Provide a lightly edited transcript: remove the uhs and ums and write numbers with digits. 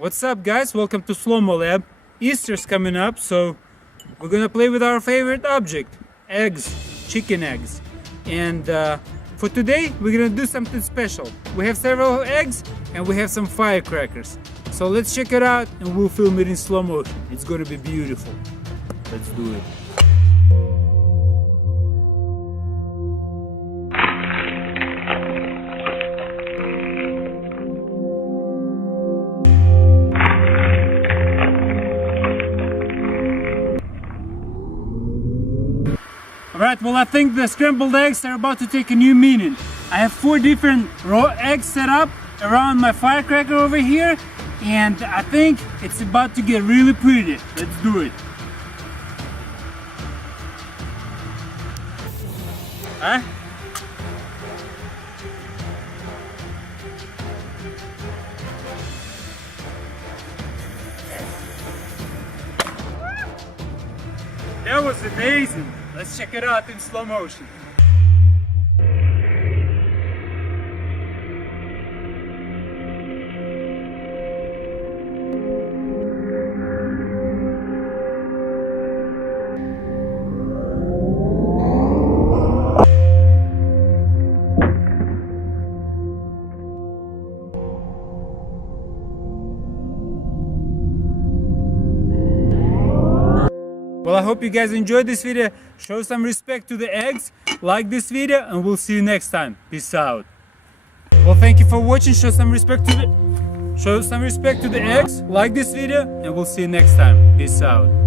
What's up, guys? Welcome to Slow-Mo Lab. Easter's coming up, so we're gonna play with our favorite object, eggs, chicken eggs. And for today, we're gonna do something special. We have several eggs and we have some firecrackers. So let's check it out and we'll film it in slow motion. It's gonna be beautiful. Let's do it. Alright, well, I think the scrambled eggs are about to take a new meaning. I have 4 different raw eggs set up around my firecracker over here, and I think it's about to get really pretty. Let's do it. Huh? That was amazing. Let's check it out in slow motion. Well, I hope you guys enjoyed this video. Show some respect to the eggs, like this video, and we'll see you next time. Peace out. Well, thank you for watching. Show some respect to the eggs, like this video, and we'll see you next time. Peace out.